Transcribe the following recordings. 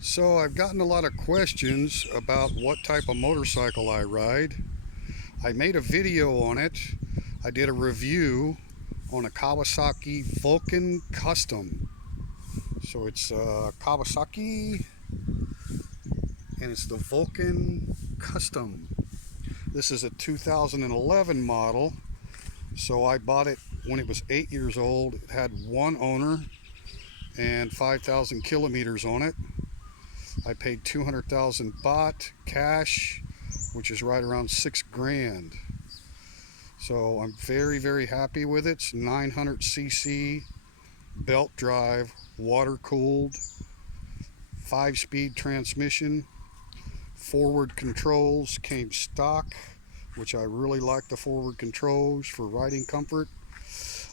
So I've gotten a lot of questions about what type of motorcycle I ride. I made a video on it. I did a review on a Kawasaki Vulcan Custom. So it's Kawasaki and it's the Vulcan Custom. This is a 2011 model. So I bought it when it was 8 years old. It had one owner and 5,000 kilometers on it. I paid 200,000 baht cash, which is right around 6 grand. So I'm very happy with it. It's 900cc, belt drive, water cooled, 5-speed transmission, forward controls came stock, which I really like the forward controls for riding comfort.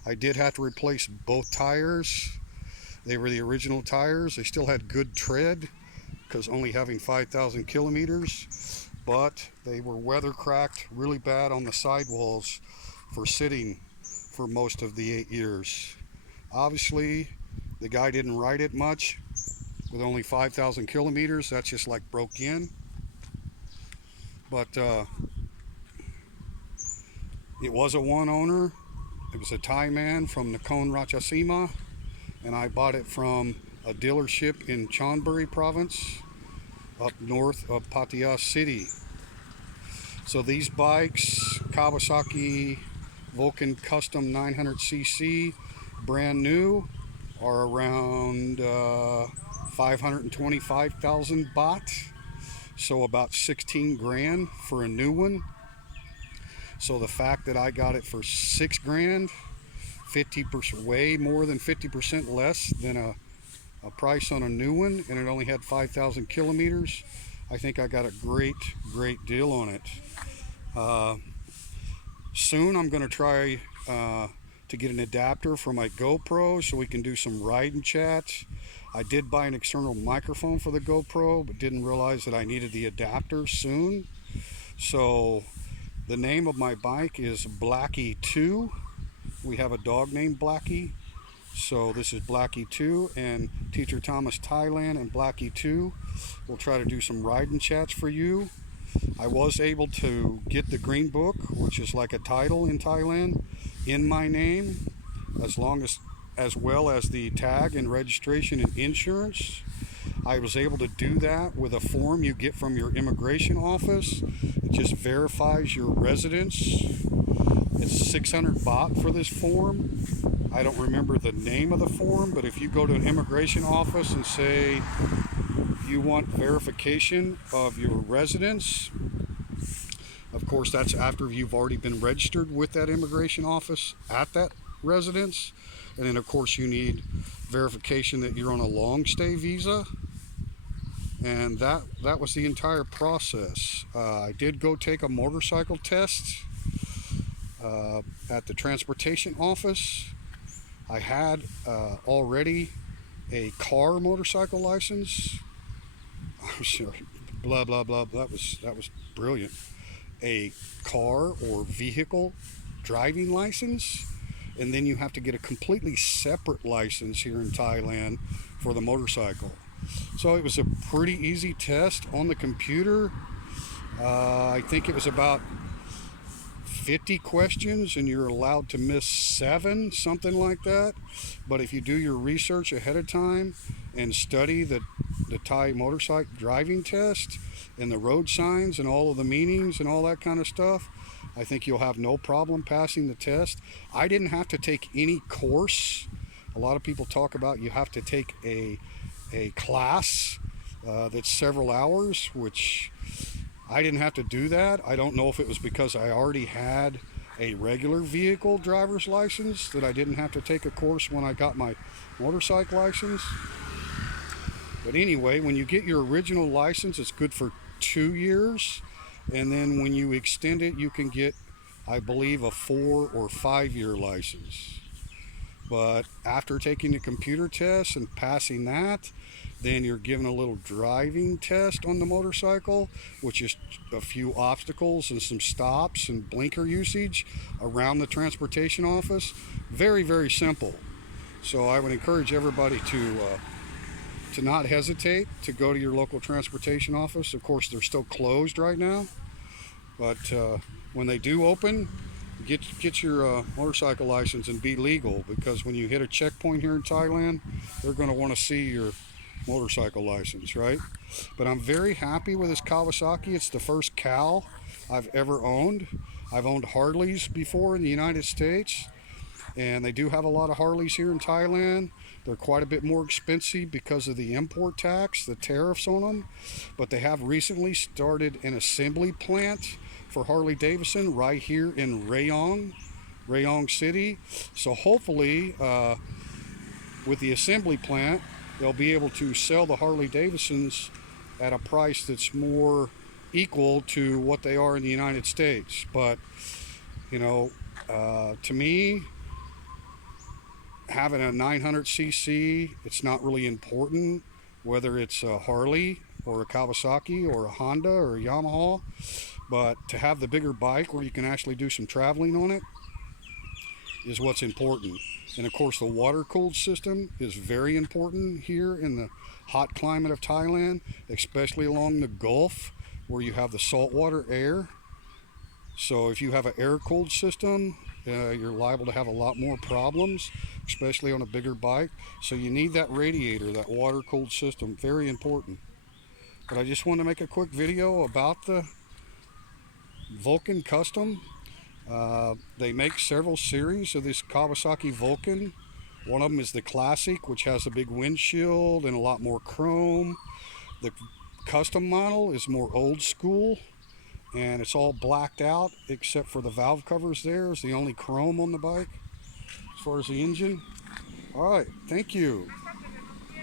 I did have to replace both tires. They were the original tires. They still had good tread because only having 5,000 kilometers, but they were weather cracked really bad on the sidewalls for sitting for most of the 8 years. Obviously, the guy didn't ride it much with only 5,000 kilometers. That's just like broke in. But it was a one owner. It was a Thai man from Nakhon Ratchasima, and I bought it from a dealership in Chonburi province up north of Pattaya City. So these bikes, Kawasaki Vulcan Custom 900cc, brand new, are around 525,000 baht, so about 16 grand for a new one. So the fact that I got it for 6 grand, 50%, way more than 50% less than a price on a new one, and it only had 5,000 kilometers, I think I got a great deal on it. Soon I'm going to try to get an adapter for my GoPro so we can do some ride and chat. I did buy an external microphone for the GoPro, but didn't realize that I needed the adapter soon. So the name of my bike is Blackie 2. We have a dog named Blackie. So this is Blackie 2, and Teacher Thomas Thailand and Blackie 2 will try to do some ride and chats for you. I was able to get the green book, which is like a title in Thailand, in my name, as well as the tag and registration and insurance. I was able to do that with a form you get from your immigration office. It just verifies your residence. It's 600 baht for this form. I don't remember the name of the form, but if you go to an immigration office and say you want verification of your residence, of course that's after you've already been registered with that immigration office at that residence, and then of course you need verification that you're on a long stay visa, and that was the entire process. I did go take a motorcycle test at the transportation office. I had already a car motorcycle license. I'm sure, blah blah blah. That was brilliant. A car or vehicle driving license, and then you have to get a completely separate license here in Thailand for the motorcycle. So it was a pretty easy test on the computer. I think it was about 50 questions, and you're allowed to miss 7, something like that. But if you do your research ahead of time and study the Thai motorcycle driving test and the road signs and all of the meanings and all that kind of stuff, I think you'll have no problem passing the test. I didn't have to take any course. A lot of people talk about you have to take a class that's several hours, which I didn't have to do that. I don't know if it was because I already had a regular vehicle driver's license that I didn't have to take a course when I got my motorcycle license. But anyway, when you get your original license, it's good for 2 years. And then when you extend it, you can get, I believe, a 4 or 5 year license. But after taking the computer test and passing that, then you're given a little driving test on the motorcycle, which is a few obstacles and some stops and blinker usage around the transportation office. Very simple. So I would encourage everybody to not hesitate to go to your local transportation office. Of course, they're still closed right now, but when they do open, get your motorcycle license and be legal, because when you hit a checkpoint here in Thailand, they're going to want to see your motorcycle license, right? But I'm very happy with this Kawasaki. It's the first Cal I've ever owned. I've owned Harleys before in the United States, and they do have a lot of Harleys here in Thailand. They're quite a bit more expensive because of the import tax, the tariffs on them. But they have recently started an assembly plant for Harley Davidson right here in Rayong City. So hopefully with the assembly plant, they'll be able to sell the Harley Davidsons at a price that's more equal to what they are in the United States. But you know, to me, having a 900cc, it's not really important whether it's a Harley or a Kawasaki or a Honda or a Yamaha. But to have the bigger bike where you can actually do some traveling on it is what's important. And of course, the water-cooled system is very important here in the hot climate of Thailand, especially along the Gulf where you have the saltwater air. So if you have an air-cooled system, you're liable to have a lot more problems, especially on a bigger bike. So you need that radiator, that water-cooled system, very important. But I just wanted to make a quick video about the Vulcan Custom. They make several series of this Kawasaki Vulcan. One of them is the Classic, which has a big windshield and a lot more chrome. The custom model is more old school, and it's all blacked out except for the valve covers. There is the only chrome on the bike as far as the engine. All right, thank you.